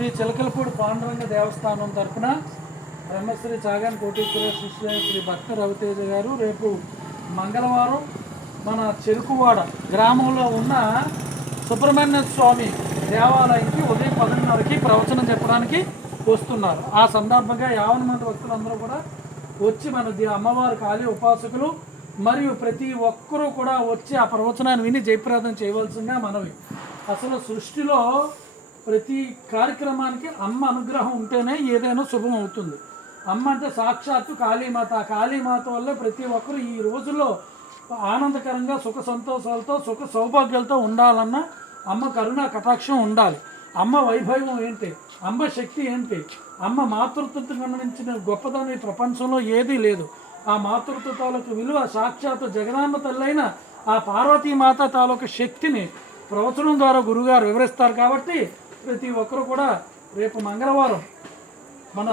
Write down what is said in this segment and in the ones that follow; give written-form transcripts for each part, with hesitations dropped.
శ్రీ చిలకలపూడి పాండురంగ దేవస్థానం తరఫున బ్రహ్మశ్రీ చాగాన్ కోటీశ్వర శిష్య శ్రీ భక్త రవితేజ గారు రేపు మంగళవారం మన చెరుకువాడ గ్రామంలో ఉన్న సుబ్రహ్మణ్య స్వామి దేవాలయానికి ఉదయం 10:30కి ప్రవచనం చెప్పడానికి వస్తున్నారు. ఆ సందర్భంగా 50 మంది భక్తులందరూ కూడా వచ్చి మన అమ్మవారి కాళీ ఉపాసకులు మరియు ప్రతి ఒక్కరూ కూడా వచ్చి ఆ ప్రవచనాన్ని విని జయప్రదం చేయవలసిందిగా మనవి. అసలు సృష్టిలో ప్రతి కార్యక్రమానికి అమ్మ అనుగ్రహం ఉంటేనే ఏదైనా శుభం అవుతుంది. అమ్మ అంటే సాక్షాత్తు కాళీమాత. ఆ కాళీమాత వల్ల ప్రతి ఒక్కరు ఈ రోజుల్లో ఆనందకరంగా సుఖ సంతోషాలతో సుఖ సౌభాగ్యాలతో ఉండాలన్న అమ్మ కరుణ కటాక్షం ఉండాలి. అమ్మ వైభవం ఏంటి, అమ్మ శక్తి ఏంటి, అమ్మ మాతృత్వం గమనించిన గొప్పదనం ఈ ప్రపంచంలో ఏదీ లేదు. ఆ మాతృత్వ తాలూకు విలువ సాక్షాత్తు జగదాంబ తల్లైన ఆ పార్వతీమాత తాలూకు శక్తిని ప్రవచనం ద్వారా గురుగారు వివరిస్తారు. కాబట్టి ప్రతి ఒక్కరు కూడా రేపు మంగళవారం మన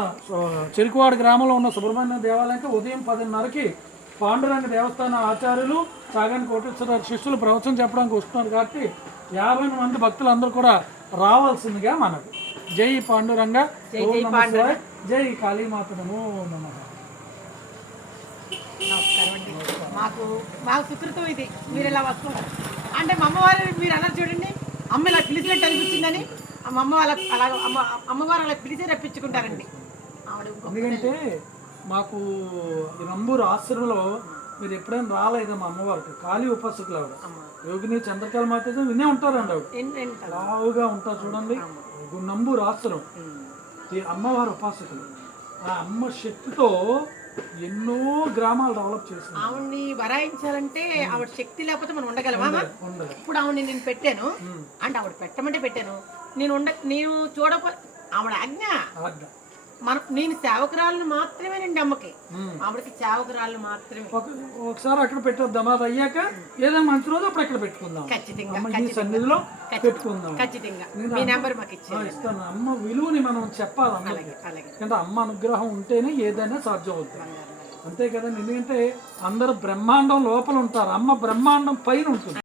చెరుకువాడ గ్రామంలో ఉన్న సుబ్రహ్మణ్య దేవాలయానికి ఉదయం 10:30కి పాండురంగ దేవస్థాన ఆచార్యులు చాగాన్ కోటేశ్వర శిష్యులు ప్రవచనం చెప్పడానికి వస్తున్నారు. కాబట్టి 50 మంది భక్తులందరూ కూడా రావాల్సిందిగా మనకు. జై పాండురంగ, ఓం నమః శివాయ, జై కాళీమాత, నమో నమః. మాకు సుకృతం ఇది. మీరు ఇలా వస్తున్నారు అంటే మా అమ్మవారు మీరు అన్నారు చూడండి, అమ్మ ఇలా పిలిచినట్టు అనిపించిందని మా అమ్మ వాళ్ళ అలా అమ్మవారు అలా పిలిచి రప్పించుకుంటారండి. ఎందుకంటే మాకు నంబూరు ఆశ్రమంలో మీరు ఎప్పుడైనా రాలేదా మా అమ్మవారికి? కాళీ ఉపాసకులు ఆవిడ యోగిని చంద్రకళ మాత వినే ఉంటారండి. ఆవిడ లావుగా ఉంటారు చూడండి. నంబూరు ఆశ్రమం ఈ అమ్మవారి ఉపాసకులు. ఆ అమ్మ శక్తితో ఎన్నో గ్రామాలు డెవలప్ చేసింది. ఆవిడ్ని వరాయించాలంటే ఆవిడ శక్తి లేకపోతే మనం ఉండగలమా? ఇప్పుడు ఆవిడని నేను పెట్టాను అంటే ఆవిడ పెట్టమంటే పెట్టాను. నేను చూడపో ఆవిడ ఆజ్ఞ. నేను సేవకురాలను మాత్రమేనండి అమ్మకి. ఆవిడకి సేవకురాలను మాత్రమే. ఒకసారి అక్కడ పెట్టొద్దాం, అది అయ్యాక ఏదైనా మంచి రోజు అప్పుడు అక్కడ పెట్టుకుందాం. ఖచ్చితంగా సన్నిధిలో పెట్టుకుందాం. ఖచ్చితంగా మీ నెంబర్ మాకు ఇస్తాను. అమ్మ విలువని మనం చెప్పాలి అందరికీ. అంటే అమ్మ అనుగ్రహం ఉంటేనే ఏదైనా సాధ్యం అవుతుంది. అంతే కదండి. ఎందుకంటే అందరూ బ్రహ్మాండం లోపల ఉంటారు, అమ్మ బ్రహ్మాండం పైన ఉంటుంది.